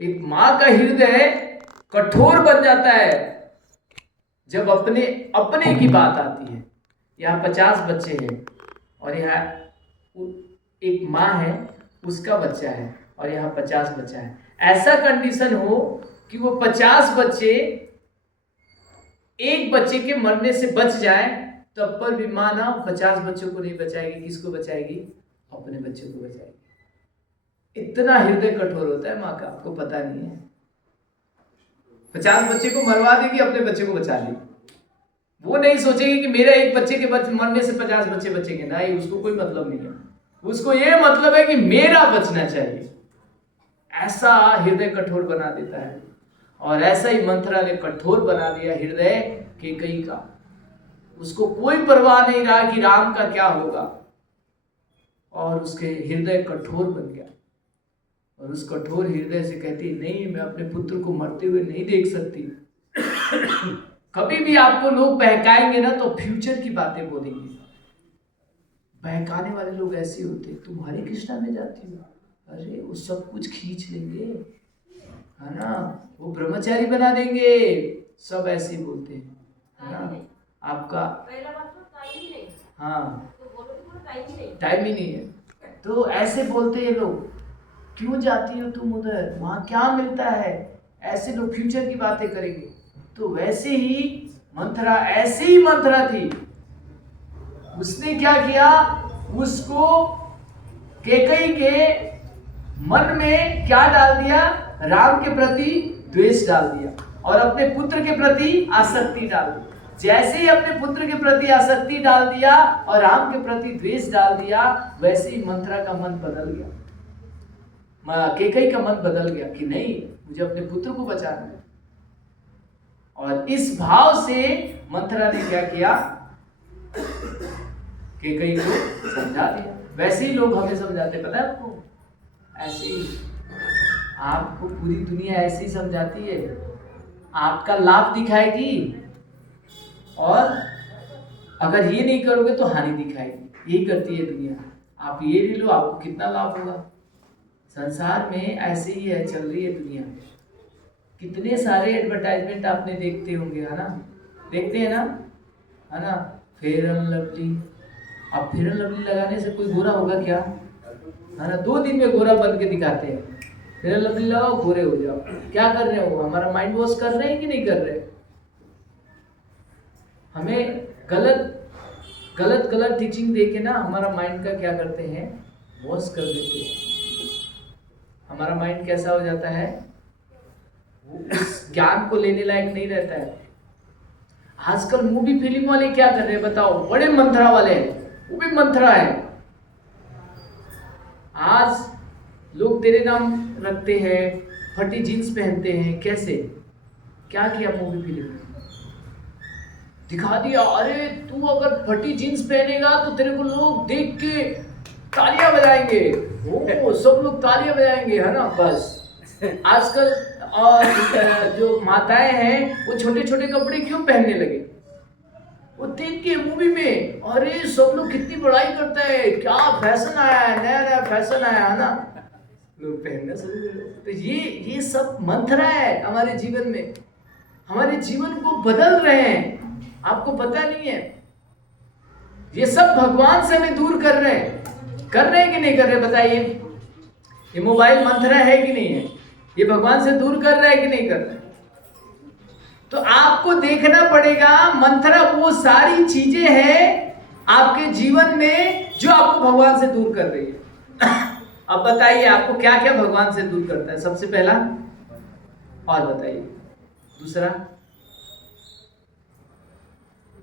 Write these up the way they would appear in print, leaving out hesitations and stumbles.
एक माँ का हृदय कठोर बन जाता है जब अपने अपने की बात आती है। यहाँ 50 बच्चे हैं और यहाँ एक माँ है, उसका बच्चा है, और यहाँ 50 बच्चा है। ऐसा कंडीशन हो कि वो 50 बच्चे एक बच्चे के मरने से बच जाए, तब पर भी माँ ना 50 बच्चों को नहीं बचाएगी। किसको बचाएगी? अपने बच्चों को बचाएगी। इतना हृदय कठोर होता है माँ का, आपको पता नहीं है। 50 बच्चे को मरवा देगी, अपने बच्चे को बचा लेगी। वो नहीं सोचेगी कि मेरा एक बच्चे के मरने से 50 बच्चे बचेंगे, नहीं, उसको कोई मतलब नहीं है। उसको ये मतलब है कि मेरा बचना चाहिए। ऐसा हृदय कठोर बना देता है। और ऐसा ही मंथरा ने कठोर बना दिया हृदय कैकेयी का। उसको कोई परवाह नहीं रहा कि राम का क्या होगा, और उसके हृदय कठोर बन गया। और उस कठोर हृदय से कहती, नहीं, मैं अपने पुत्र को मरते हुए नहीं देख सकती। कभी भी आपको लोग बहकाएंगे ना तो फ्यूचर की बातें बोलेंगे। बहकाने वाले लोग ऐसे होते, तुम हरे कृष्णा में जाती हो, अरे वो सब कुछ खींच लेंगे, है ना, वो ब्रह्मचारी बना देंगे, सब ऐसे ही बोलते हैं, है ना। आपका हाँ टाइम ही नहीं है, तो ऐसे बोलते हैं लोग, क्यों जाती हो तुम उधर, वहां क्या मिलता है, ऐसे लोग फ्यूचर की बातें करेंगे। तो वैसे ही मंथरा, ऐसे ही मंथरा थी। उसने क्या किया, उसको कैकेयी के मन में क्या डाल दिया, राम के प्रति द्वेष डाल दिया और अपने पुत्र के प्रति आसक्ति डाल दी। जैसे ही अपने पुत्र के प्रति आसक्ति डाल दिया और राम के प्रति द्वेष डाल दिया, वैसे ही मंथरा का मन बदल गया, कैकेयी का मन बदल गया कि नहीं, मुझे अपने पुत्र को बचाना है। और इस भाव से मंथरा ने क्या किया, कैकेयी को समझा दिया। वैसे ही लोग हमें समझाते, पता है आपको, ऐसे ही आपको पूरी दुनिया ऐसे ही समझाती है, आपका लाभ दिखाएगी और अगर ये नहीं करोगे तो हानि दिखाएगी। यही करती है दुनिया। आप ये ले लो, आपको कितना लाभ होगा। संसार में ऐसे ही है, चल रही है दुनिया। कितने सारे एडवर्टाइजमेंट आपने देखते होंगे, है ना, देखते हैं ना, है ना, फेयर एंड लवली। अब फेयर एंड लवली लगाने से कोई गोरा होगा क्या, है ना, 2 दिन में गोरा बन के दिखाते हैं। फेयर एंड लवली लगाओ, गोरे हो जाओ। क्या कर रहे हो, हमारा माइंड वॉश कर रहे हैं कि नहीं कर रहे। हमें गलत टीचिंग देके ना हमारा माइंड का क्या करते हैं, वॉश कर देते हैं। हमारा माइंड कैसा हो जाता है, वो उस ज्ञान को लेने लायक नहीं रहता है। आजकल मूवी फिल्म वाले क्या कर रहे हैं बताओ, बड़े मंथरा वाले हैं, वो भी मंथरा है। आज लोग तेरे नाम रखते हैं, फटी जीन्स पहनते हैं, कैसे, क्या किया मूवी फिल्म में, दिखा दिया, अरे तू अगर फटी जीन्स पहनेगा तो तेरे को लोग देख के तालियां बजाएंगे, ओ सब लोग तालियां बजाएंगे, है ना। बस आजकल जो माताएं हैं वो छोटे छोटे कपड़े क्यों पहनने लगे, वो देख के मूवी में, अरे सब लोग कितनी बड़ाई करता है, क्या फैशन आया है, नया नया फैशन आया है ना, लोग पहनना शुरू कर। तो ये सब मंथरा है हमारे जीवन में, हमारे जीवन को बदल रहे हैं, आपको पता नहीं है। ये सब भगवान से हमें दूर कर रहे हैं कि नहीं कर रहे, बताइए। ये मोबाइल मंथरा है कि नहीं है, ये भगवान से दूर कर रहा है कि नहीं कर रहा है। तो आपको देखना पड़ेगा, मंथरा वो सारी चीजें हैं आपके जीवन में जो आपको भगवान से दूर कर रही है। अब बताइए आपको क्या क्या भगवान से दूर करता है, सबसे पहला, और बताइए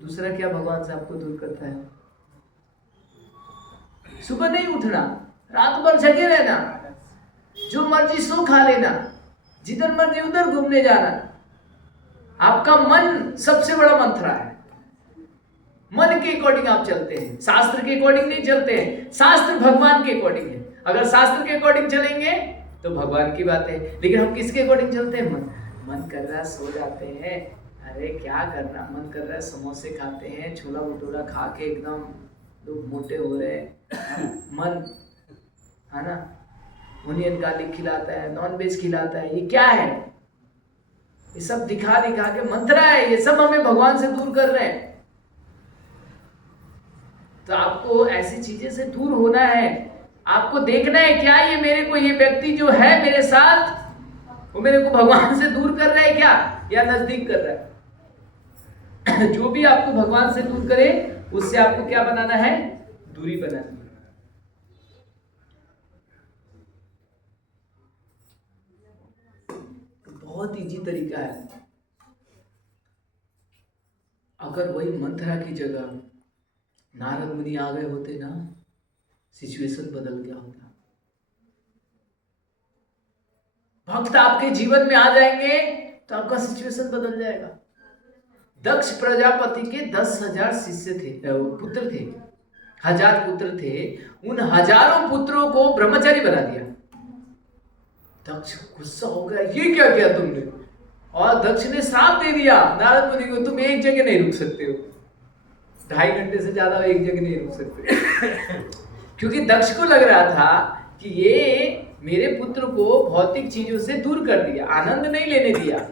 दूसरा क्या भगवान से आपको दूर करता है। सुबह नहीं उठना, रात भर जगे रहना, जो मर्जी सो खा लेना, जिधर मर्जी उधर घूमने जाना। आपका मन सबसे बड़ा मंथरा है। मन के अकॉर्डिंग आप चलते हैं, शास्त्र के अकॉर्डिंग नहीं चलते हैं। शास्त्र भगवान के अकॉर्डिंग है। अगर शास्त्र के अकॉर्डिंग चलेंगे तो भगवान की बात है, लेकिन हम किसके अकॉर्डिंग चलते हैं, मन कर रहा है सो जाते हैं, अरे क्या करना, मन कर रहा है समोसे खाते हैं, छोला भटूरा खा के एकदम लोग मोटे हो रहे हैं, मन, है ना। ओनियन गार्लिक खिलाता है, नॉन वेज खिलाता है। ये क्या है? ये सब दिखा दिखा के मंत्रा है, ये सब हमें भगवान से दूर कर रहे हैं। तो आपको ऐसी चीजें से दूर होना है। आपको देखना है क्या ये मेरे को, ये व्यक्ति जो है मेरे साथ, वो मेरे को भगवान से दूर कर रहा है क्या, या नजदीक कर रहा है? जो भी आपको भगवान से दूर करे उससे आपको क्या बनाना है? दूरी बनानी है। बहुत इजी तरीका है। अगर वही मंथरा की जगह नारद मुनि आ गए होते ना, सिचुएशन बदल गया होता। भक्त आपके जीवन में आ जाएंगे तो आपका सिचुएशन बदल जाएगा। दक्ष प्रजापति के 10,000 शिष्य थे, पुत्र थे, 1000 पुत्र थे। उन हजारों पुत्रों को ब्रह्मचारी बना दिया। दक्ष गुस्सा हो गया, ये क्या किया तुमने? और दक्ष ने श्राप दे दिया नारद मुनि को, तुम एक जगह नहीं रुक सकते हो, 2.5 घंटे से ज्यादा एक जगह नहीं रुक सकते। क्योंकि दक्ष को लग रहा था कि ये मेरे पुत्र को भौतिक चीजों से दूर कर दिया, आनंद नहीं लेने दिया।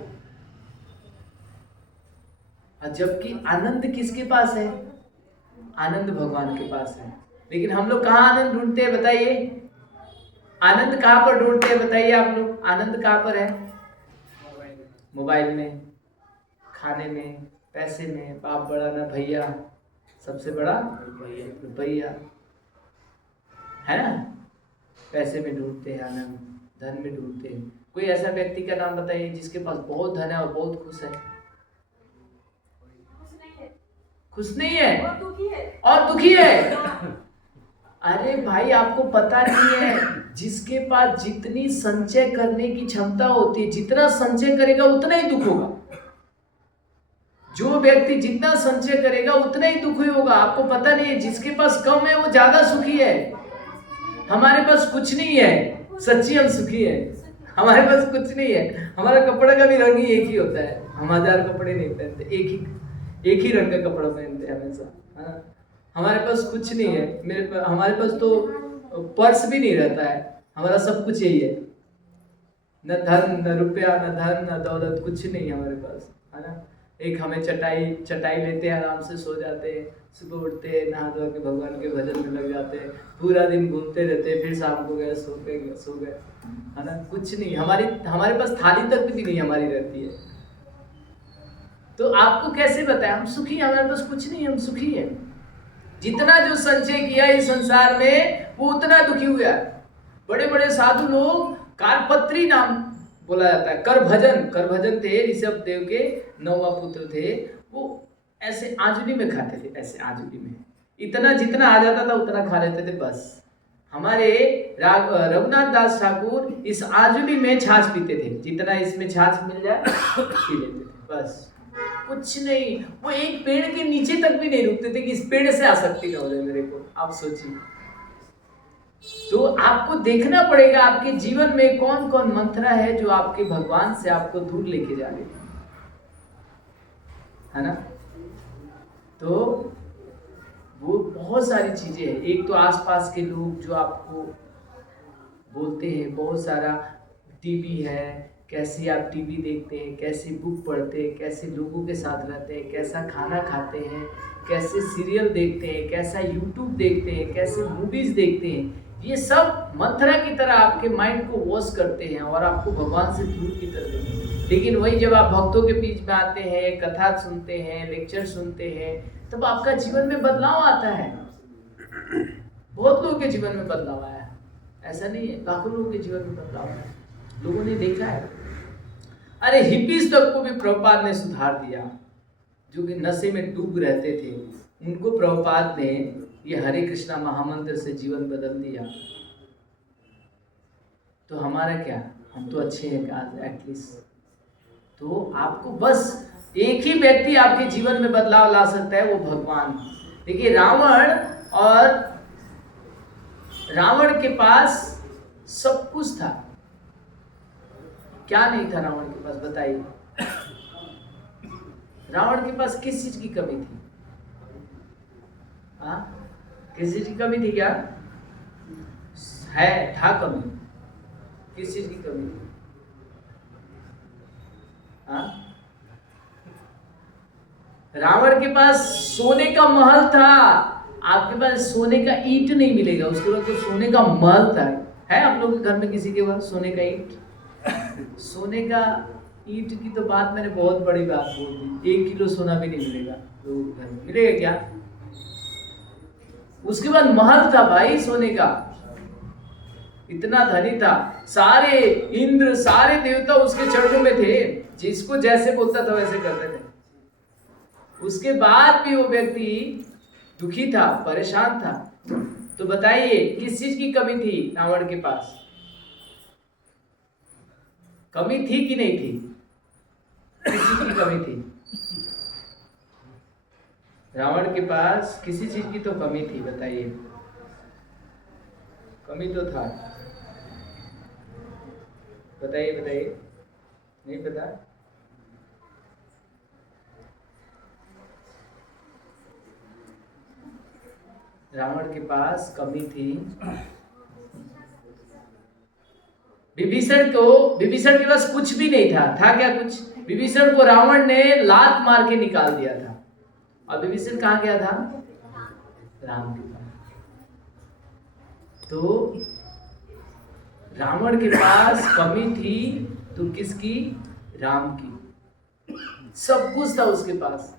जबकि आनंद किसके पास है? आनंद भगवान के पास है। लेकिन हम लोग कहाँ आनंद ढूंढते हैं बताइए? आनंद कहाँ पर ढूंढते हैं बताइए आप लोग? आनंद कहाँ पर है? मोबाइल में, खाने में, पैसे में। बाप बड़ा ना भैया, सबसे बड़ा रुपया है ना। पैसे में ढूंढते हैं आनंद, धन में ढूंढते हैं। कोई ऐसा व्यक्ति का नाम बताइए जिसके पास बहुत धन है और बहुत खुश है? खुश नहीं है और दुखी है। अरे भाई, आपको पता नहीं है, जिसके पास जितनी संचय करने की क्षमता होती है, जितना संचय करेगा उतना ही दुख होगा। जो व्यक्ति जितना संचय करेगा उतना ही दुखी होगा। आपको पता नहीं है, जिसके पास कम है वो ज्यादा सुखी है। हमारे पास कुछ नहीं है, सच्ची हम सुखी है। हमारे पास कुछ नहीं है, हमारा कपड़ा का भी रंग ही एक ही होता है। हम 1000 कपड़े नहीं पहनते, एक ही रंग का कपड़ा पहनते हैं हमेशा, है ना। हमारे पास कुछ नहीं है। हमारे पास तो पर्स भी नहीं रहता है। हमारा सब कुछ यही है, न धन न रुपया, न धन न दौलत, कुछ नहीं हमारे पास, है ना। एक हमें चटाई लेते हैं, आराम से सो जाते हैं, सुबह उठते हैं, नहा धो के भगवान के भजन में लग जाते हैं, पूरा दिन घूमते रहते हैं, फिर शाम को गए सो गए, है ना। कुछ नहीं, हमारे पास थाली तक भी नहीं हमारी रहती है। तो आपको कैसे बताएं हम सुखी? हमारे पास कुछ नहीं, हम सुखी है। जितना जो संचय किया इस संसार में वो उतना दुखी हुआ। बड़े बड़े साधु लोग, कारपत्री नाम बोला जाता है, कर भजन थे, ऋषभ देव के 9वां पुत्र थे। वो ऐसे आंजुली में खाते थे, ऐसे आंजुली में इतना जितना आ जाता था उतना खा लेते थे बस। हमारे रघुनाथ दास ठाकुर इस आंजुली में छाछ पीते थे, जितना इसमें छाछ मिल जाए पी लेते थे बस, कुछ नहीं। वो एक पेड़ के नीचे तक भी नहीं रुकते थे कि इस पेड़ से आसक्ति न हो जाए मेरे को। आप सोचिए। तो आपको देखना पड़ेगा आपके जीवन में कौन कौन मंत्रा है जो आपके भगवान से आपको दूर लेके जा रहे है ना। तो वो बहुत सारी चीजें हैं। एक तो आसपास के लोग जो आपको बोलते हैं, बहुत सारा टीवी है, कैसे आप टीवी देखते हैं, कैसे बुक पढ़ते हैं, कैसे लोगों के साथ रहते हैं, कैसा खाना खाते हैं, कैसे सीरियल देखते हैं, कैसा यूट्यूब देखते हैं, कैसे मूवीज देखते हैं, ये सब मंत्रा की तरह आपके माइंड को वॉश करते हैं और आपको भगवान से दूर की तरफ देते हैं। लेकिन वही जब आप भक्तों के बीच में आते हैं, कथा सुनते हैं, लेक्चर सुनते हैं, तब आपका जीवन में बदलाव आता है। बहुत लोगों के जीवन में बदलाव आया है, ऐसा नहीं है, लाखों लोगों के जीवन में बदलाव आया है, लोगों ने देखा है। अरे हिप्पीज तक को भी प्रभुपाद ने सुधार दिया, जो कि नशे में डूब रहते थे, उनको प्रभुपाद ने ये हरे कृष्णा महामंत्र से जीवन बदल दिया। तो हमारा क्या, हम तो अच्छे हैं एटलीस्ट। तो आपको बस एक ही व्यक्ति आपके जीवन में बदलाव ला सकता है, वो भगवान। देखिए रावण के पास सब कुछ था, क्या नहीं था रावण के पास बताइए? रावण के पास किस चीज की कमी थी? किस चीज की कमी थी? क्या है, था कमी? किस चीज की कमी थी? हाँ, रावण के पास सोने का महल था, आपके पास सोने का ईंट नहीं मिलेगा, उसके बाद तो सोने का महल था। है आप लोगों के घर में किसी के पास सोने का ईंट? सोने का ईंट की तो बात मैंने बहुत बड़ी बात बोल दी, 1 किलो सोना भी नहीं मिलेगा लोगों के घर में, मिलेगा क्या? उसके बाद महल था भाई सोने का, इतना धनी था, सारे इंद्र सारे देवता उसके चरणों में थे, जिसको जैसे बोलता था वैसे करते थे। उसके बाद भी वो व्यक्ति दुखी था, परेशान था। तो बताइए किस चीज की कमी थी रावण के पास? कमी थी कि नहीं थी? किस चीज की कमी थी? रावण के पास किसी चीज की तो कमी थी, बताइए। कमी तो था, बताइए बताइए। नहीं पता? रावण के पास कमी थी, विभीषण के पास कुछ भी नहीं था। था क्या कुछ? विभीषण को रावण ने लात मार के निकाल दिया था, और विभीषण कहाँ गया था? राम के पास। तो रावण के पास कमी थी तो किसकी? राम की। सब कुछ था उसके पास,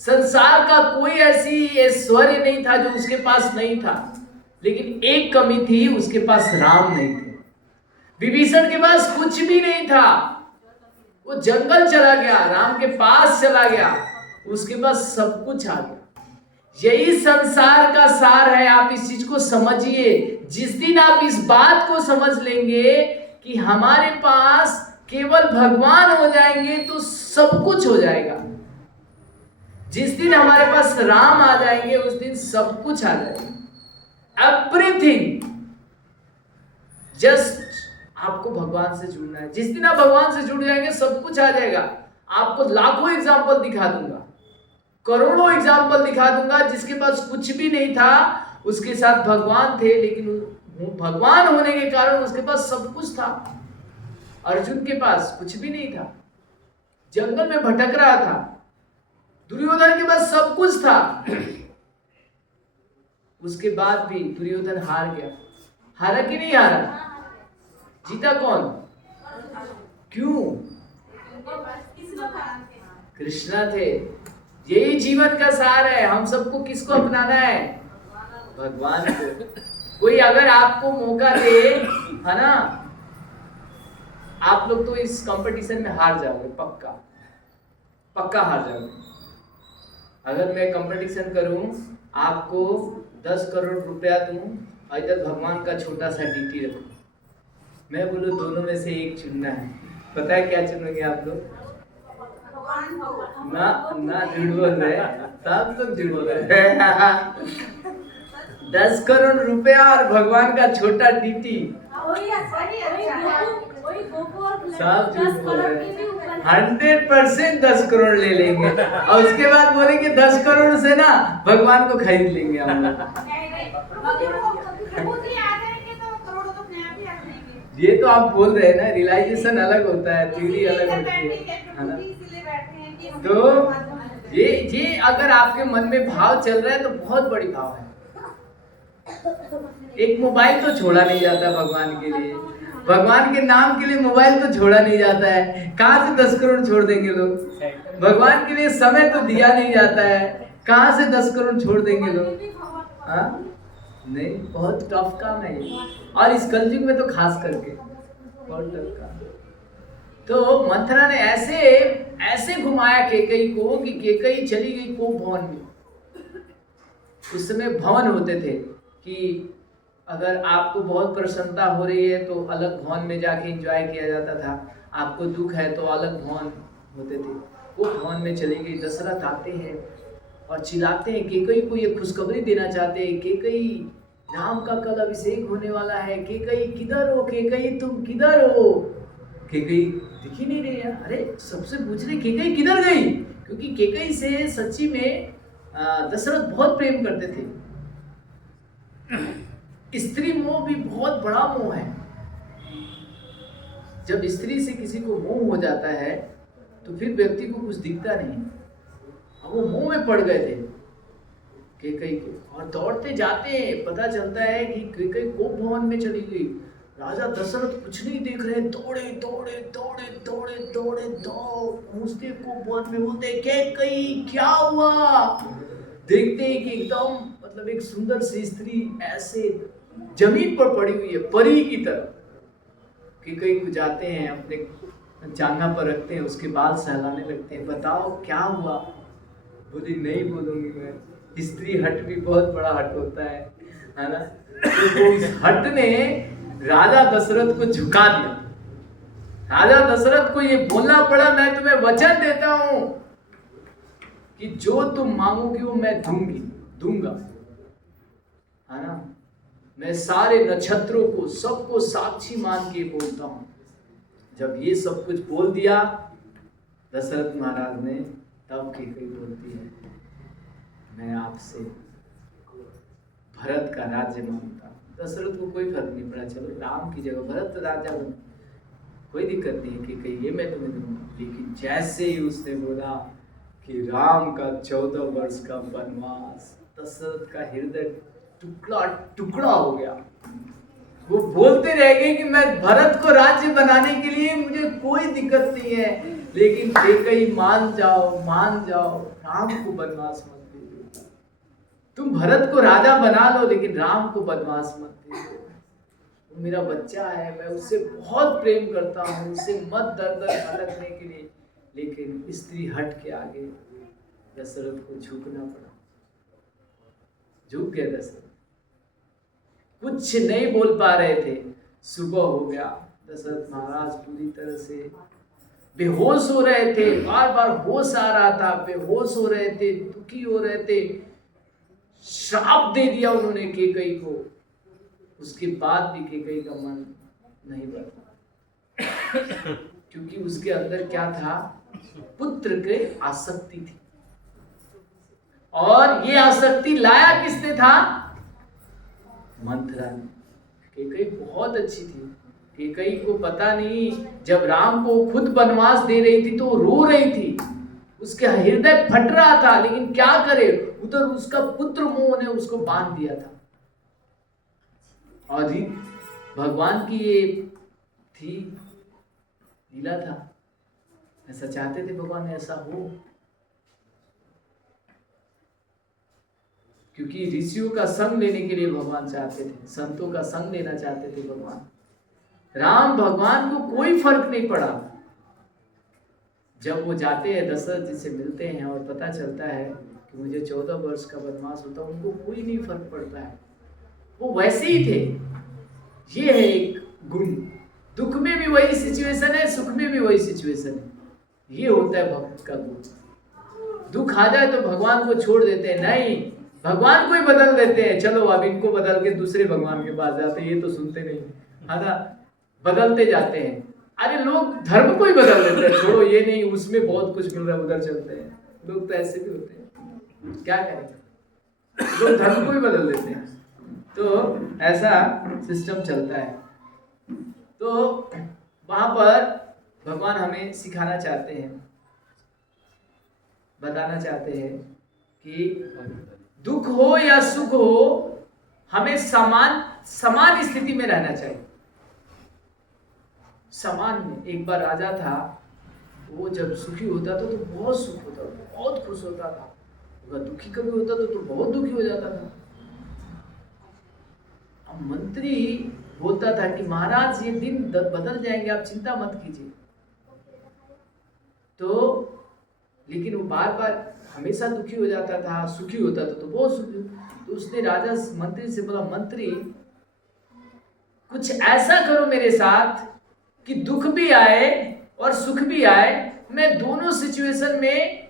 संसार का कोई ऐसी ऐश्वर्य नहीं था जो उसके पास नहीं था, लेकिन एक कमी थी, उसके पास राम नहीं थे। विभीषण के पास कुछ भी नहीं था, वो जंगल चला गया, राम के पास चला गया, उसके पास सब कुछ आ गया। यही संसार का सार है, आप इस चीज को समझिए। जिस दिन आप इस बात को समझ लेंगे कि हमारे पास केवल भगवान हो जाएंगे तो सब कुछ हो जाएगा, जिस दिन हमारे पास राम आ जाएंगे उस दिन सब कुछ आ जाएगा। एवरीथिंग, जस्ट आपको भगवान से जुड़ना है। जिस दिन आप भगवान से जुड़ जाएंगे सब कुछ आ जाएगा। आपको लाखों एग्जाम्पल दिखा दूंगा, करोड़ों एग्जाम्पल दिखा दूंगा, जिसके पास कुछ भी नहीं था उसके साथ भगवान थे, लेकिन भगवान होने के कारण उसके पास सब कुछ था। अर्जुन के पास कुछ भी नहीं था, जंगल में भटक रहा था। दुर्योधन के पास सब कुछ था, उसके बाद भी दुर्योधन हार गया। हारा कि नहीं हारा? जीता कौन? क्यों? कृष्णा थे। यही जीवन का सार है। हम सबको किसको अपनाना है? भगवान को। कोई अगर आपको मौका दे, है ना, आप लोग तो इस कंपटीशन में हार जाओगे, पक्का पक्का हार जाओगे। अगर मैं कंपटीशन करूं, आपको 10 करोड़ रुपया दूं और इधर भगवान का छोटा सा डीटी रखूं, मैं बोलूं दोनों में से एक चुनना है, पता है क्या चुनोगे आप लोग? ना झूठ बोल रहे, सब लोग झूठ बोल रहे। 10 करोड़ रुपया और भगवान का छोटा डीटी, सब झूठ बोल रहे। 100% 10 करोड़ ले लेंगे और उसके बाद बोलेंगे 10 करोड़ से ना भगवान को खरीद लेंगे हम लोग। ये तो आप बोल रहे हैं ना, रियलाइजेशन अलग होता है, थ्योरी अलग होती है ना। तो ये अगर आपके मन में भाव चल रहा है तो बहुत बड़ी भाव है। एक मोबाइल तो छोड़ा नहीं जाता भगवान के लिए, भगवान के नाम के लिए मोबाइल तो छोड़ा नहीं जाता है। कहां से 10 करोड़ छोड़ देंगे लोग? भगवान के लिए समय तो दिया नहीं जाता है, कहां से 10 करोड़ छोड़ देंगे लोग? हाँ नहीं, बहुत टफ काम है ये, और इस कलयुग में तो खास करके बहुत टफ काम। तो मंथरा ने ऐसे घुमाया केकई को कि केकई चली गई कोप भवन में। उस समय भवन होते थे कि अगर आपको बहुत प्रसन्नता हो रही है तो अलग भवन में जाके एंजॉय किया जाता था, आपको दुख है तो अलग भवन होते थे। वो भवन में चली गई। दशरथ आते हैं और चिल्लाते हैं, केकई को ये खुशखबरी देना चाहते हैं, केकई राम का कल अभिषेक होने वाला है, केकई किधर हो, केकई तुम किधर हो? केकई दिख ही नहीं रही है। अरे सबसे पूछ रहे केकई किधर गई, क्योंकि केकई से सच्ची में दशरथ बहुत प्रेम करते थे। स्त्री मोह भी बहुत बड़ा मोह है, जब स्त्री से किसी को मोह हो जाता है तो फिर व्यक्ति को कुछ दिखता नहीं। अब वो मोह में पड़ गए थे कैकई के, और दौड़ते जाते हैं, पता चलता है कि कैकई कोप भवन में चली गई। राजा दशरथ कुछ नहीं देख रहे, दौड़े दौड़े दौड़े दौड़े दौड़े दौड़ पहुंचते कोप भवन में, बोलते कैकई क्या हुआ। देखते हैं कि एकदम मतलब एक सुंदर सी स्त्री ऐसे जमीन पर पड़ी हुई है परी की तरह। कैकई को जाते हैं, अपने जांघा पर रखते हैं, उसके बाल सहलाने लगते हैं, बताओ क्या हुआ। बोली नहीं बोलूंगी मैं, स्त्री हट भी बहुत बड़ा हट होता है ना। तो इस हट ने राजा दशरथ को झुका दिया। राजा दशरथ को ये बोलना पड़ा, मैं तुम्हें वचन देता हूं कि जो तुम मांगोगी वो मैं दूंगा, है ना। मैं सारे नक्षत्रों को सबको साक्षी मान के बोलता हूं। जब ये सब कुछ बोल दिया दशरथ महाराज ने, तब कैकई बोलती है मैं आपसे भरत का राज्य मांगता हूं। दशरथ को कोई फर्क नहीं पड़ा, चलो राम की जगह भरत राजा बन, कोई दिक्कत नहीं है कैकई, ये मैं तुम्हें दूंगा। लेकिन जैसे ही उसने बोला कि राम का 14 वर्ष का वनवास, दशरथ का हृदय टुकड़ा टुकड़ा हो गया। वो बोलते रह गए कि मैं भरत को राज्य बनाने के लिए मुझे कोई दिक्कत नहीं है, लेकिन कैकई मान जाओ, राम को वनवास मत भेजो। तुम भरत को राजा बना लो लेकिन राम को वनवास मत भेजो। वो मेरा बच्चा है, मैं उससे बहुत प्रेम करता हूँ, उससे मत दर भटकने के लिए। लेकिन स्त्री हट के आगे दशरथ को झुकना पड़ा, झुक गया दशरथ, कुछ नहीं बोल पा रहे थे। सुबह हो गया, दशरथ महाराज पूरी तरह से बेहोश हो रहे थे, बार बार होश आ रहा था, बेहोश हो रहे थे, दुखी हो रहे थे। श्राप दे दिया उन्होंने कैकई को। उसके बाद भी कैकई का मन नहीं बदला, क्योंकि उसके अंदर क्या था, पुत्र के आसक्ति थी। और ये आसक्ति लाया किसने था, मंथरा ने। कैकई बहुत अच्छी थी, कैकई को पता नहीं, जब राम को खुद वनवास दे रही थी तो वो रो रही थी, उसके हृदय फट रहा था, लेकिन क्या करे, उधर उसका पुत्र मोह ने उसको बांध दिया था। और भगवान की ये थी लीला था, ऐसा चाहते थे भगवान ऐसा हो, क्योंकि ऋषियों का संग लेने के लिए भगवान चाहते थे, संतों का संग लेना चाहते थे भगवान। राम भगवान को कोई फर्क नहीं पड़ा। जब वो जाते हैं दशरथ जी से मिलते हैं और पता चलता है कि मुझे 14 वर्ष का वनवास होता, उनको कोई नहीं फर्क पड़ता है, वो वैसे ही थे। ये है एक गुण, दुख में भी वही सिचुएशन है, सुख में भी वही सिचुएशन है। ये होता है भक्त का गुण। दुख आ जाए तो भगवान को छोड़ देते हैं, नहीं, भगवान को ही बदल देते हैं। चलो अब इनको बदल के दूसरे भगवान के पास जाते हैं, ये तो सुनते नहीं, है ना, बदलते जाते हैं। अरे लोग धर्म को ही बदल देते हैं, छोड़ो ये नहीं, उसमें बहुत कुछ मिल रहा है, उधर चलते हैं। लोग तो ऐसे भी होते हैं, क्या करें, लोग धर्म को ही बदल देते हैं। तो ऐसा सिस्टम चलता है। तो वहां पर भगवान हमें सिखाना चाहते हैं, बताना चाहते हैं कि दुख हो या सुख हो, हमें समान स्थिति में रहना चाहिए। समान में। एक बार राजा था, वो जब सुखी होता था तो बहुत सुख होता था, बहुत खुश होता था, अगर दुखी कभी होता था तो बहुत दुखी हो जाता था। अब मंत्री बोलता था कि महाराज ये दिन बदल जाएंगे, आप चिंता मत कीजिए। तो लेकिन वो बार बार हमेशा दुखी हो जाता था, सुखी होता था तो बहुत सुखी। तो उसने राजा मंत्री से बोला, मंत्री कुछ ऐसा करो मेरे साथ कि दुख भी आए और सुख भी आए, मैं दोनों सिचुएशन में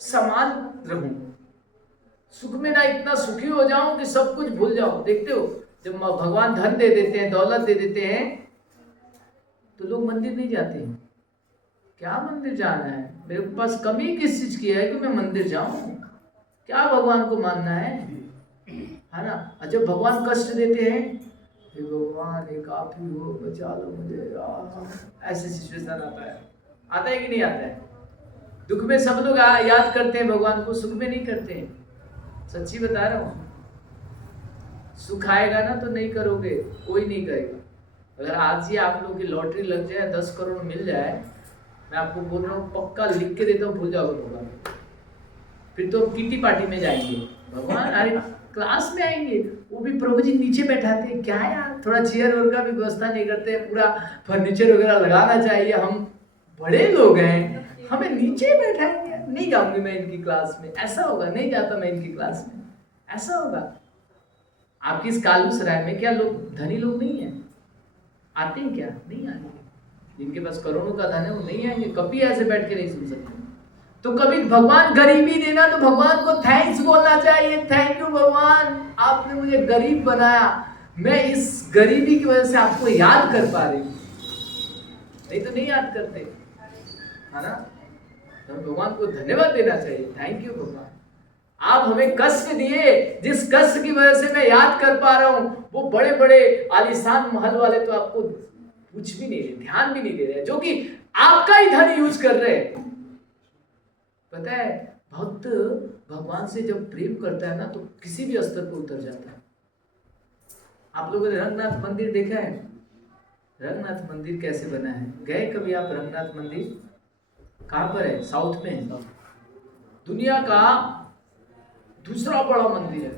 समान रहूं। सुख में ना इतना सुखी हो जाऊं कि सब कुछ भूल जाऊं। देखते हो जब भगवान धन दे देते हैं, दौलत दे देते हैं, तो लोग मंदिर नहीं जाते हैं। क्या मंदिर जाना है, मेरे पास कमी किस चीज की है कि मैं मंदिर जाऊं? क्या भगवान को मानना है ना। और जब भगवान कष्ट देते हैं हे भगवान ये काफी हो, बचा लो मुझे, ऐसे सिचुएशन आता है कि नहीं आता है? दुख में सब लोग याद करते हैं भगवान को, सुख में नहीं करते हैं। सच्ची बता रहा हूँ, सुख आएगा ना तो नहीं करोगे, कोई नहीं करेगा। अगर आज ही आप लोगों की लॉटरी लग जाए, 10 करोड़ मिल जाए, मैं आपको बोल रहा हूँ, पक्का लिख के देता हूँ, भूल जाओगे भगवान। फिर तो किटी पार्टी में जाएंगे, भगवान अरे क्लास में आएंगे, वो भी प्रभु जी नीचे बैठाते हैं, क्या यार थोड़ा चेयर वगैरह का भी व्यवस्था नहीं करते हैं, पूरा फर्नीचर वगैरह लगाना चाहिए, हम बड़े लोग हैं, हमें नीचे बैठाएंगे, नहीं जाऊंगी मैं इनकी क्लास में, ऐसा होगा, नहीं जाता मैं इनकी क्लास में, ऐसा होगा। आपकी इस कालू सराय में क्या लोग धनी लोग नहीं है? आते हैं क्या? नहीं आएंगे। जिनके पास करोड़ों का धन है वो नहीं आएंगे, कभी ऐसे बैठ के नहीं सुन सकते। तो कभी भगवान गरीबी देना तो भगवान को थैंक्स बोलना चाहिए, थैंक यू भगवान, आपने मुझे गरीब बनाया, मैं इस गरीबी की वजह से आपको याद कर पा रही हूँ, नहीं तो नहीं याद करते, है ना? तो भगवान को धन्यवाद देना चाहिए, थैंक यू भगवान, आप हमें कष्ट दिए, जिस कष्ट की वजह से मैं याद कर पा रहा हूं, वो बड़े बड़े आलीशान महल वाले तो आपको कुछ भी नहीं दे, ध्यान भी नहीं दे रहे, जो कि आपका ही धन यूज कर रहे हैं। पता है, भक्त भगवान से जब प्रेम करता है ना तो किसी भी स्तर पर उतर जाता है। आप लोगों ने रंगनाथ मंदिर देखा है? रंगनाथ मंदिर कैसे बना है? गए कभी आप रंगनाथ मंदिर? कहां पर है? साउथ में है। दुनिया का दूसरा बड़ा मंदिर है,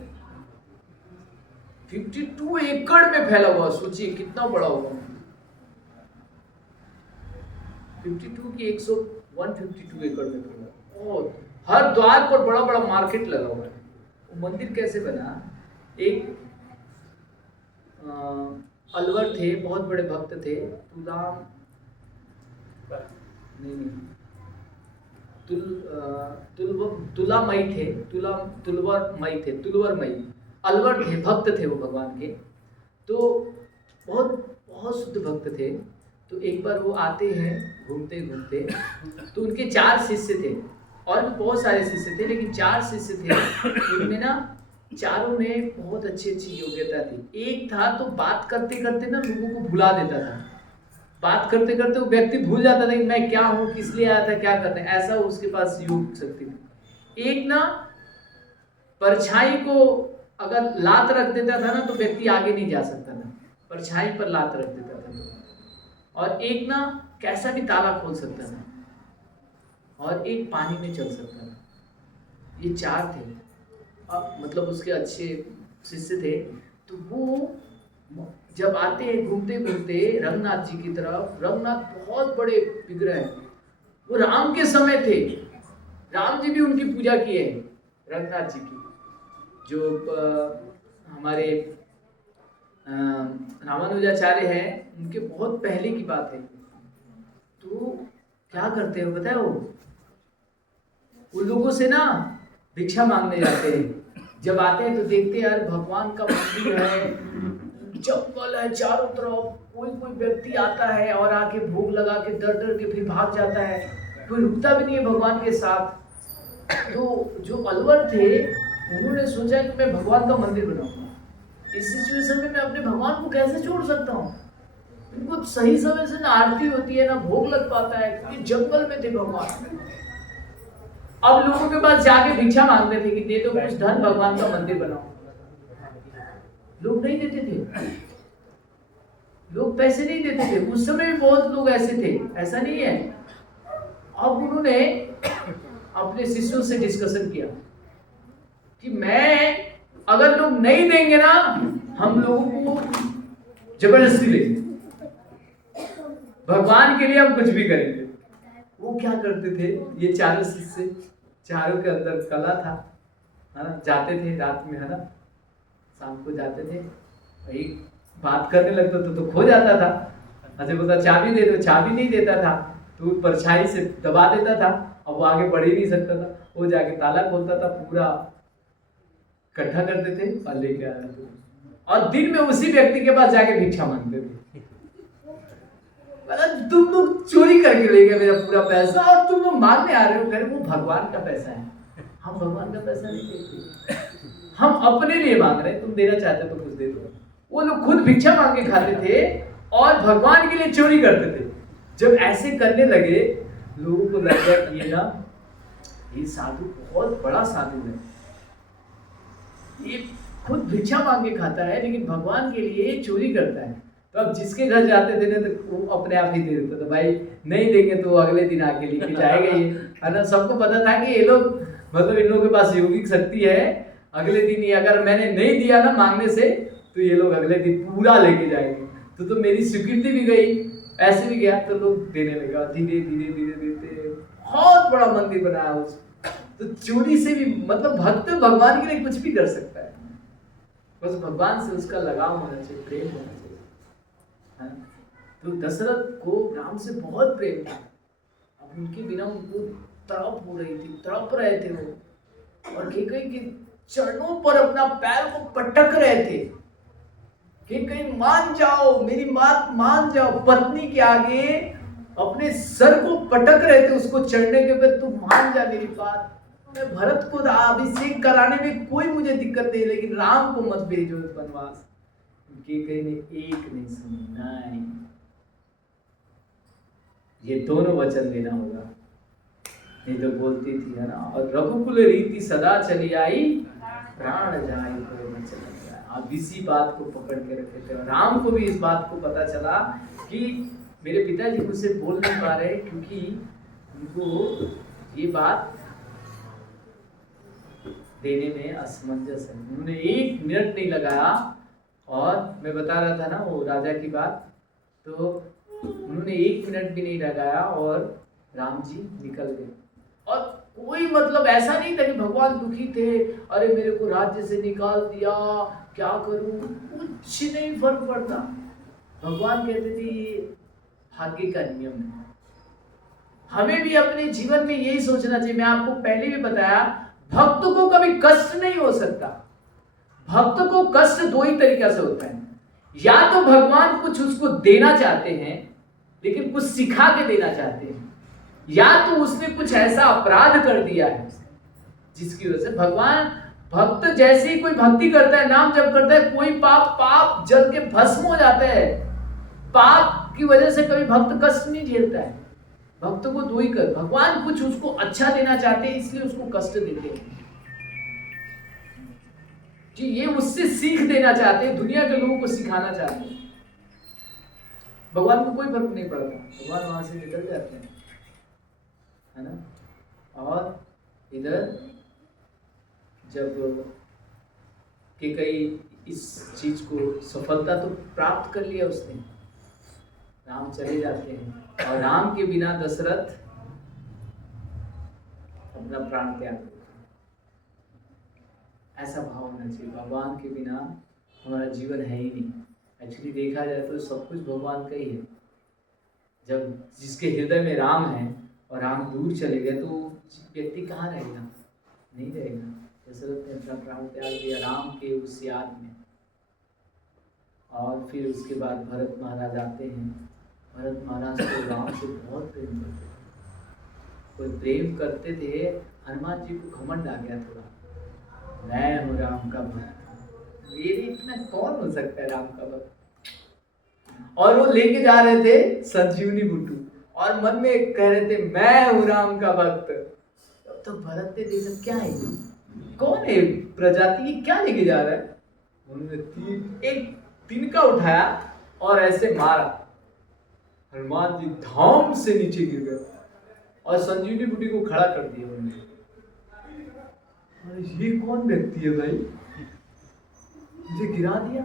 52 एकड़ में फैला हुआ, सोचिए कितना बड़ा होगा। 52 की 152 एकड़ में फैला, और हर द्वार पर बड़ा बड़ा मार्केट लगा हुआ है। वो मंदिर कैसे बना? एक अलवर थे, बहुत बड़े भक्त थे, तुलामई थे, तुलवरमई अलवर थे, भक्त थे वो भगवान के, तो बहुत बहुत शुद्ध भक्त थे। तो एक बार वो आते हैं घूमते घूमते, तो उनके 4 शिष्य थे, और भी बहुत सारे शिष्य थे, लेकिन 4 शिष्य थे, उनमें ना चारों में बहुत अच्छी अच्छी योग्यता थी। एक था तो बात करते करते ना लोगों को भुला देता था, बात करते करते वो व्यक्ति भूल जाता था कि मैं क्या हूँ, किस लिए आया था, क्या करने, ऐसा उसके पास योग शक्ति थी। एक ना परछाई को अगर लात रख देता था ना तो व्यक्ति आगे नहीं जा सकता था, परछाई पर लात रख देता था तो। और एक ना कैसा भी ताला खोल सकता था, और एक पानी में चल सकता था। ये 4 थे, मतलब उसके अच्छे शिष्य थे। तो वो जब आते हैं घूमते घूमते रंगनाथ जी की तरफ, रंगनाथ बहुत बड़े विग्रह हैं, वो राम के समय थे, राम जी भी उनकी पूजा किए हैं रंगनाथ जी की। जो हमारे रामानुजाचार्य हैं, उनके बहुत पहले की बात है। तो क्या करते हैं पता है, वो उन लोगों से ना भिक्षा मांगने जाते हैं। जब आते हैं तो देखते हैं यार भगवान का मंदिर है, जंगल है चारों तरफ, कोई कोई व्यक्ति आता है और आके भोग लगा के डर डर के फिर भाग जाता है, कोई रुकता भी नहीं है भगवान के साथ। तो जो अलवर थे उन्होंने सोचा कि मैं भगवान का मंदिर बनाऊंगा, इस सिचुएशन में मैं अपने भगवान को कैसे छोड़ सकता हूँ। इनको सही समय से ना आरती होती है ना भोग लग पाता है, क्योंकि जंगल में थे भगवान। अब लोगों के पास जाके भिक्षा मांगते थे कि दे दो कुछ धन, भगवान का मंदिर बनाओ। लोग नहीं देते थे, लोग पैसे नहीं देते थे। उस समय भी बहुत लोग ऐसे थे, ऐसा नहीं है। अब उन्होंने अपने शिष्यों से डिस्कशन किया कि मैं अगर लोग नहीं देंगे ना, हम लोगों को जबरदस्ती देंगे, भगवान के लिए हम कुछ भी करेंगे। वो क्या करते थे, ये 4 शिष्य, चारों के अंदर कला था, है ना, जाते थे रात में, है ना, शाम को जाते थे, एक बात करने लगता तो खो जाता था। अच्छा बोलता चाबी दे दो, चाबी नहीं देता था, तो परछाई से दबा देता था, अब वो आगे बढ़ ही नहीं सकता था। वो जाके ताला खोलता था, पूरा इकट्ठा करते थे और लेके आ रहे थे, और दिन में उसी व्यक्ति के पास जाके भिक्षा मांगते थे। तुम लोग चोरी करके ले गए मेरा पूरा पैसा और तुम लोग मांगने आ रहे हो, कह रहे वो भगवान का पैसा है, हम भगवान का पैसा नहीं देते, हम अपने लिए मांग रहे हैं, तुम देना चाहते तो कुछ दे दो। वो लोग खुद भिक्षा मांग के खाते थे और भगवान के लिए चोरी करते थे। जब ऐसे करने लगे, लोगों को लग गया कि ये साधु बहुत बड़ा साधु है, ये खुद भिक्षा मांग के खाता है लेकिन भगवान के लिए चोरी करता है। तो अब जिसके घर जाते थे ना तो वो अपने आप ही दे देता था, भाई नहीं देंगे तो अगले दिन आके लेके जाएगा ये, है ना। सबको पता था कि ये लोग मतलब इन लोगों के पास योगिक शक्ति है, अगले दिन ही अगर मैंने नहीं दिया ना मांगने से तो ये लोग अगले दिन पूरा लेके जाएंगे। तो मेरी स्वीकृति भी गई, ऐसे भी गया। तो लोग देने लगा, धीरे धीरे धीरे देते, बहुत बड़ा मंदिर बनाया उस। तो चोरी से भी मतलब भक्त भगवान के लिए कुछ भी कर सकता है, बस भगवान से उसका लगाव होना चाहिए, प्रेम होना चाहिए, है ना। तो दशरथ को राम से बहुत प्रेम था। अब उनके बिना उनको तड़प हो रही थी, तड़प रहे थे वो, और कैकेयी के चरणों पर अपना पैर को पटक रहे थे कि कहीं मान जाओ, मेरी बात मान जाओ। पत्नी के आगे अपने सर को पटक रहे थे उसको चढ़ने के बाद, तू मान जा मेरी बात, मैं भरत को अभिषेक कराने में कोई मुझे दिक्कत नहीं, लेकिन राम को मत भेजो वनवास। कैकेयी ने एक नहीं सुनी, नहीं, ये दोनों वचन देना होगा, नहीं तो बोलती थी, है ना। और रघुकुल रीति सदा चली आई, प्राण जाए तो न चला। अब इसी बात को पकड़ के रखे थे। राम को भी इस बात को पता चला कि मेरे पिताजी मुझसे बोल नहीं पा रहे क्योंकि उनको ये बात देने में असमंजस है। उन्होंने 1 मिनट नहीं लगाया, और मैं बता रहा था ना वो राजा की बात, तो उन्होंने 1 मिनट भी नहीं लगाया और राम जी निकल गए। और कोई मतलब ऐसा नहीं था कि भगवान दुखी थे, अरे मेरे को राज्य से निकाल दिया, क्या करूं, कुछ नहीं फर्क पड़ता। भगवान कहते थे ये भाग्य का नियम है। हमें भी अपने जीवन में यही सोचना चाहिए। मैं आपको पहले भी बताया, भक्त को कभी कष्ट नहीं हो सकता। भक्त को कष्ट 2 ही तरीका से होता है, या तो भगवान कुछ उसको देना चाहते हैं लेकिन कुछ सिखा के देना चाहते हैं, या तो उसने कुछ ऐसा अपराध कर दिया है जिसकी वजह से भगवान, भक्त जैसे ही कोई भक्ति करता है, नाम जप करता है, कोई पाप जल के भस्म हो जाता है। पाप की वजह से कभी भक्त कष्ट नहीं झेलता है। भक्त को 2 ही कर, भगवान कुछ उसको अच्छा देना चाहते हैं इसलिए उसको कष्ट देते हैं कि ये उससे सीख देना चाहते हैं, दुनिया के लोगों को सिखाना चाहते हैं। भगवान को कोई फर्क नहीं पड़ता, भगवान वहां से निकल जाते हैं, है ना। और इधर जब कैकेयी इस चीज को सफलता तो प्राप्त कर लिया उसने, राम चले जाते हैं और राम के बिना दशरथ अपना प्राण त्याग देते हैं। ऐसा भाव होना चाहिए, भगवान के बिना हमारा जीवन है ही नहीं। एक्चुअली देखा जाए तो सब कुछ भगवान का ही है। जब जिसके हृदय में राम है और राम दूर चले गए तो व्यक्ति कहाँ रहेगा, नहीं रहेगा। दशरथ ने अपना प्राण त्याग दिया राम के उस याद में। और फिर उसके बाद भरत महाराज आते हैं। भरत महाराज को राम से बहुत प्रेम करते थे, कोई प्रेम करते थे। हनुमान जी को घमंड आ गया थोड़ा, मैं हूँ राम का भक्त, मेरे इतना कौन हो सकता है राम का भक्त। और वो लेके जा रहे थे संजीवनी बूटी और मन में कह रहे थे मैं हूँ राम का भक्त। तो भरत ने देखा क्या है, कौन है प्रजाति, क्या लेके जा रहा है। उन्होंने एक तिनका उठाया और ऐसे मारा, हनुमान जी धाम से नीचे गिर गए और संजीवनी बूटी को खड़ा कर दिया उन्होंने। अरे ये कौन व्यक्ति है भाई, मुझे गिरा दिया।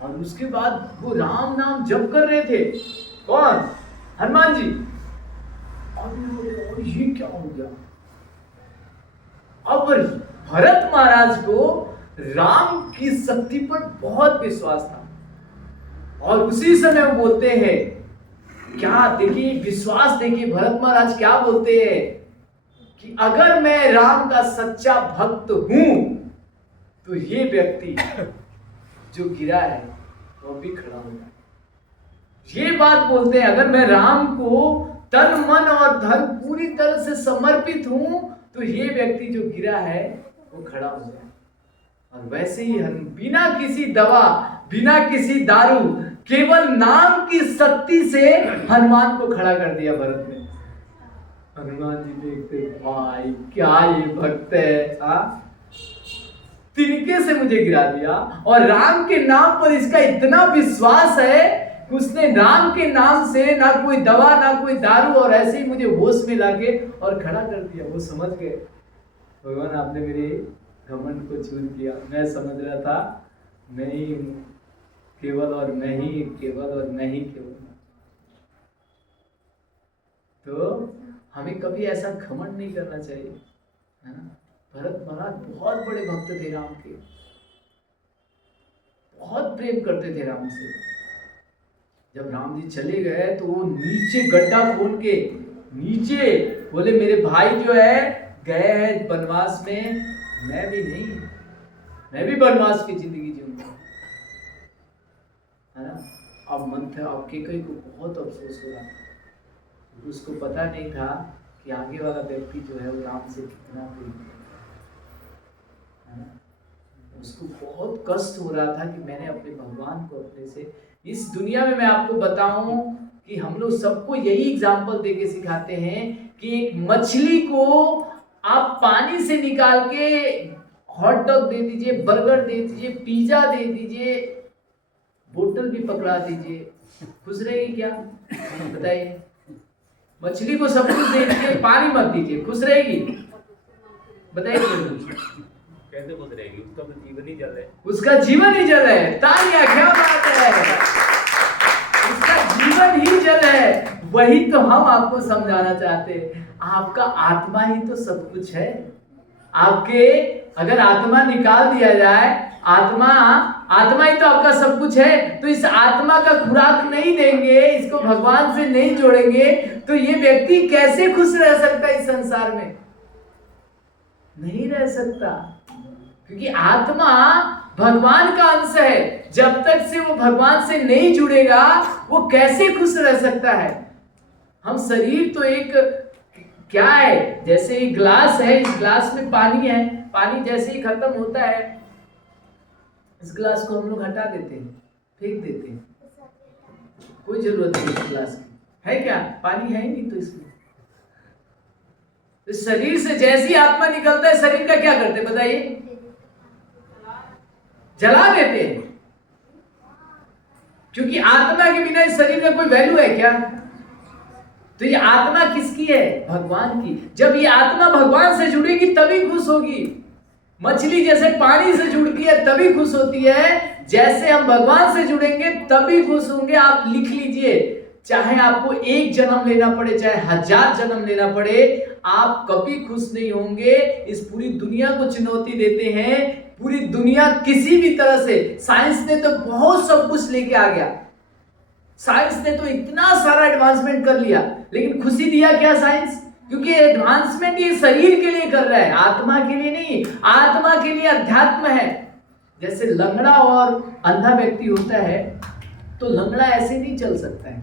और उसके बाद वो राम नाम जप कर रहे थे, कौन, हनुमान जी। और ये क्या हो गया। अब भरत महाराज को राम की शक्ति पर बहुत विश्वास था और उसी समय वो बोलते हैं क्या, देखिए विश्वास, देखिए भरत महाराज क्या बोलते हैं कि अगर मैं राम का सच्चा भक्त हूं तो ये व्यक्ति जो गिरा है वो भी खड़ा होगा। ये बात बोलते हैं, अगर मैं राम को तन मन और धन पूरी तरह से समर्पित हूं तो ये व्यक्ति जो गिरा है वो खड़ा हो जाए। और वैसे ही बिना किसी दवा, बिना किसी दारू, केवल नाम की शक्ति से हनुमान को खड़ा कर दिया भरत ने। हनुमान जी देखते, भाई क्या ये भक्त है, तिनके से मुझे गिरा दिया। और राम के नाम पर इसका इतना विश्वास है, उसने राम के नाम से ना कोई दवा ना कोई दारू, और ऐसे ही मुझे होश में लाके और खड़ा कर दिया। वो समझ गए, भगवान आपने मेरे घमंड को चूर किया। मैं समझ रहा था मैं ही केवल और मैं ही केवल और मैं ही केवल। तो हमें कभी ऐसा घमंड नहीं करना चाहिए, है ना। भरत महाराज बहुत बड़े भक्त थे राम के, बहुत प्रेम करते थे राम से। जब राम जी चले गए तो वो नीचे गड्ढा खोल के नीचे बोले, मेरे भाई जो है गए हैं वनवास में, मैं भी नहीं, मैं भी वनवास की जिंदगी जीऊंगा, है ना। अब मन था, अब केकई को बहुत अफसोस हो रहा था, उसको पता नहीं था कि आगे वाला व्यक्ति जो है वो राम से कितना प्रेम है। उसको बहुत कष्ट हो रहा था कि मैंने अपने भगवान को अपने से, इस दुनिया में मैं आपको बताऊं कि हम लोग सबको यही एग्जाम्पल देके सिखाते हैं कि एक मछली को आप पानी से निकाल के हॉट डॉग दे दीजिए, बर्गर दे दीजिए, पिज्जा दे दीजिए, बोतल भी पकड़ा दीजिए, खुश रहेगी क्या? बताइए। मछली को सब कुछ दे दीजिए, पानी मत दीजिए, खुश रहेगी? बताइए कैसे खुश रहेगी? उसका तो जीवन ही जल है। उसका जीवन ही जल है। तालियां, क्या बात है, उसका जीवन ही जल है। वही तो हम आपको समझाना चाहते हैं। आपका आत्मा ही तो सब कुछ है। आपके अगर आत्मा निकाल दिया जाए, आत्मा ही तो आपका सब कुछ है, तो इस आत्मा का खुराक नहीं देंगे, इसको भगवान से नहीं जोड़ेंगे, तो ये व्यक्ति कैसे खुश रह सकता है इस संसार में? नहीं रह सकता, क्योंकि आत्मा भगवान का अंश है। जब तक से वो भगवान से नहीं जुड़ेगा वो कैसे खुश रह सकता है? हम शरीर तो एक क्या है, जैसे एक ग्लास है, इस ग्लास में पानी है, पानी जैसे ही खत्म होता है इस ग्लास को हम लोग हटा देते हैं, फेंक देते हैं, कोई जरूरत नहीं इस ग्लास की, है क्या? पानी है ही नहीं तो इसमें। तो शरीर से जैसी आत्मा निकलता है, शरीर का क्या करते हैं बताइए? जला देते हैं, क्योंकि आत्मा के बिना इस शरीर का कोई वैल्यू है क्या? तो ये आत्मा किसकी है? भगवान की। जब ये आत्मा भगवान से जुड़ेगी तभी खुश होगी। मछली जैसे पानी से जुड़ती है तभी खुश होती है, जैसे हम भगवान से जुड़ेंगे तभी खुश होंगे। आप लिख लीजिए, चाहे आपको 1 जन्म लेना पड़े, चाहे 1000 जन्म लेना पड़े, आप कभी खुश नहीं होंगे। इस पूरी दुनिया को चुनौती देते हैं, पूरी दुनिया किसी भी तरह से, साइंस ने तो बहुत सब कुछ लेके आ गया, साइंस ने तो इतना सारा एडवांसमेंट कर लिया, लेकिन खुशी दिया क्या साइंस? क्योंकि एडवांसमेंट ये शरीर के लिए कर रहा है, आत्मा के लिए नहीं। आत्मा के लिए अध्यात्म है। जैसे लंगड़ा और अंधा व्यक्ति होता है, तो लंगड़ा ऐसे नहीं चल सकता है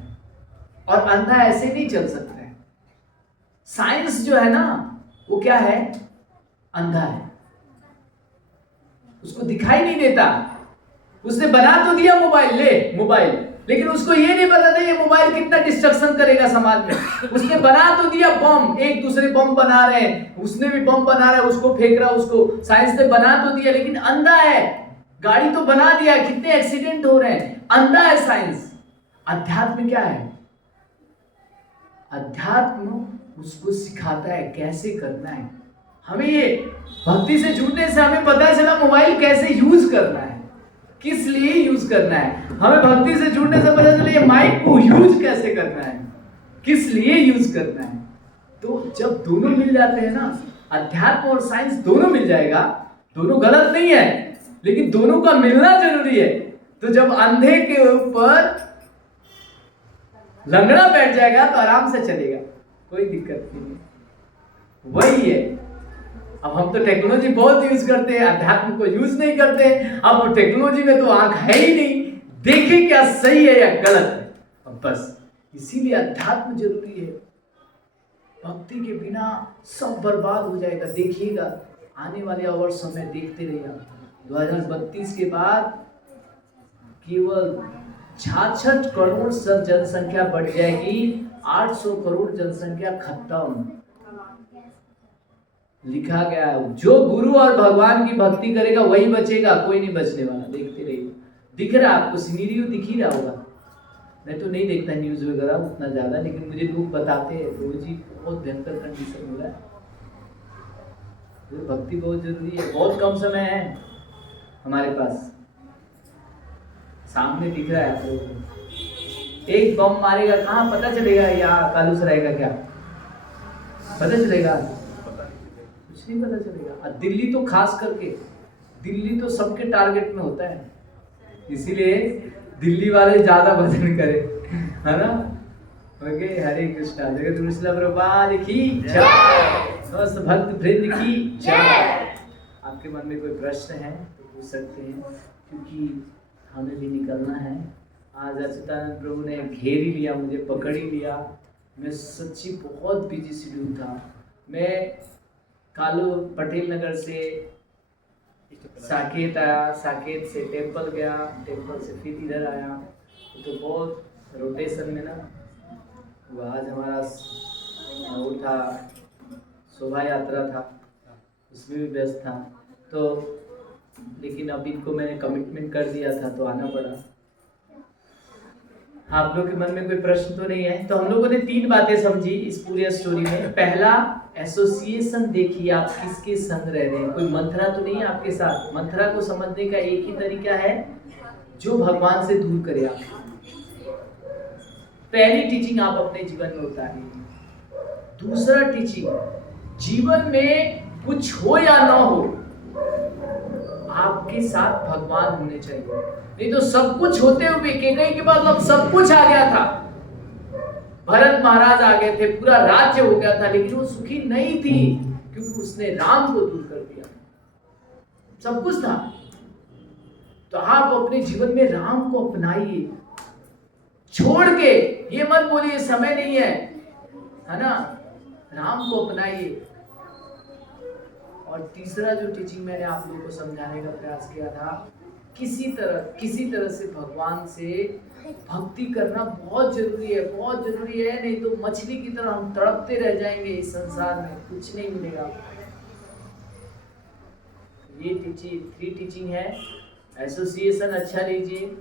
और अंधा ऐसे नहीं चल सकता है। साइंस जो है ना, वो क्या है? अंधा है, उसको दिखाई नहीं देता। उसने बना तो दिया मोबाइल, लेकिन उसको ये नहीं पता था ये मोबाइल कितना डिस्ट्रक्शन करेगा समाज में। उसने बना तो दिया बम, एक दूसरे बम बना रहे हैं, उसने भी बम बना रहा है, उसको फेंक रहा है, उसको साइंस ने बना तो दिया, लेकिन अंधा है। गाड़ी तो बना दिया, कितने एक्सीडेंट हो रहे हैं, अंधा है साइंस। अध्यात्म क्या है? अध्यात्म उसको सिखाता है कैसे करना है। हमें ये भक्ति से जुड़ने से हमें पता चला मोबाइल कैसे यूज करना है, किस लिए यूज करना है। हमें भक्ति से जुड़ने से पता चला ये माइक को यूज कैसे करना है, किस लिए यूज करना है। तो जब दोनों मिल जाते हैं ना, अध्यात्म और साइंस दोनों मिल जाएगा, दोनों गलत नहीं है, लेकिन दोनों का मिलना जरूरी है। तो जब अंधे के ऊपर लंगड़ा बैठ जाएगा तो आराम से चलेगा, कोई दिक्कत नहीं। वही है। अब हम तो टेक्नोलॉजी बहुत यूज करते हैं, अध्यात्म को यूज नहीं करते। अब वो टेक्नोलॉजी में तो आंख है ही नहीं, देखे क्या सही है या गलत है। अब बस इसीलिए अध्यात्म जरूरी है। भक्ति के बिना सब बर्बाद हो जाएगा। देखिएगा आने वाले और समय देखते रहिए, 2032 के बाद केवल 66 करोड़ सब जनसंख्या बढ़ जाएगी, 800 करोड़ जनसंख्या खत्म। लिखा गया है जो गुरु और भगवान की भक्ति करेगा वही बचेगा, कोई नहीं बचने वाला। देखते रहिए, दिख रहा है आपको, सिनेरियो दिख ही रहा होगा। मैं तो नहीं देखता न्यूज वगैरह उतना ज्यादा, लेकिन मुझे लोग बताते हैं गुरु जी बहुत भयंकर कंडीशन हो रहा है। तो भक्ति बहुत जरूरी है। बहुत कम समय है हमारे पास, सामने दिख रहा है आप लोगों को। एक बम मारेगा कहाँ पता चलेगा, यहाँ कालूस रहेगा क्या पता चलेगा? कुछ नहीं पता चलेगा। और दिल्ली तो खास करके, दिल्ली तो सबके टारगेट में होता है, इसीलिए दिल्ली वाले ज्यादा भजन करे, है ना? ओके, हरे कृष्णा। जगत गुरु श्रील प्रभुपाद की जय, समस्त भक्त वृंद की जय। आपके मन में कोई प्रश्न है तो पूछ सकते हैं, क्योंकि हमें भी निकलना है। आज अच्युतानंद प्रभु ने घेर ही लिया, मुझे पकड़ ही लिया। मैं सच्ची बहुत बिजी शेड्यूल था। मैं कालू पटेल नगर से साकेत आया, साकेत से टेम्पल गया, टेम्पल से फिर इधर आया, तो बहुत रोटेशन में ना। आज हमारा वो था, शोभा यात्रा था, उसमें भी व्यस्त था। तो लेकिन अब इनको मैंने कमिटमेंट कर दिया था तो आना पड़ा। आप लोग के मन में कोई प्रश्न तो नहीं है? तो हम लोगों ने 3 बातें समझी इस पूरे स्टोरी में। पहला, एसोसिएशन देखिए आप किसके संग रह रहे हैं। कोई मंथरा तो नहीं है आपके साथ। मंथरा को समझने का एक ही तरीका है, जो भगवान से दूर करे आप। पहली टीचिंग आप अपने जीवन में उतारिए। दूसरा टीचिंग, जीवन में कुछ हो या ना हो, आपके साथ भगवान होने चाहिए। नहीं तो सब कुछ होते हुए केकई के बाद अब सब कुछ आ गया था, भरत महाराज आ गए थे, पूरा राज्य हो गया था, लेकिन वो सुखी नहीं थी क्योंकि उसने राम को दूर कर दिया। सब कुछ था। तो आप अपने जीवन में राम को अपनाइए, छोड़ के ये मत बोलिए समय नहीं है ना? राम को अपनाइए। और तीसरा जो टीचिंग मैंने आप लोगों को समझाने का प्रयास किया था, किसी तरह से भगवान से भक्ति करना बहुत जरूरी है, बहुत जरूरी है। नहीं तो मछली की तरह हम तड़पते रह जाएंगे इस संसार में, कुछ नहीं मिलेगा। ये 3 टीचिंग है। एसोसिएशन अच्छा लीजिए,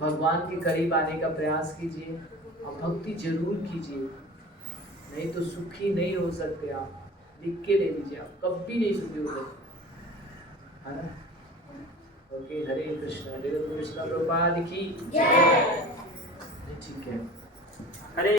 भगवान के करीब आने का प्रयास कीजिए, और भक्ति जरूर कीजिए, नहीं तो सुखी नहीं हो सकते आप। लिख के ले लीजिए, आप कभी नहीं सुखी हो सकते, है ना? ओके, हरे कृष्णा। जगत गुरु श्रील प्रभुपाद की जय। ठीक है।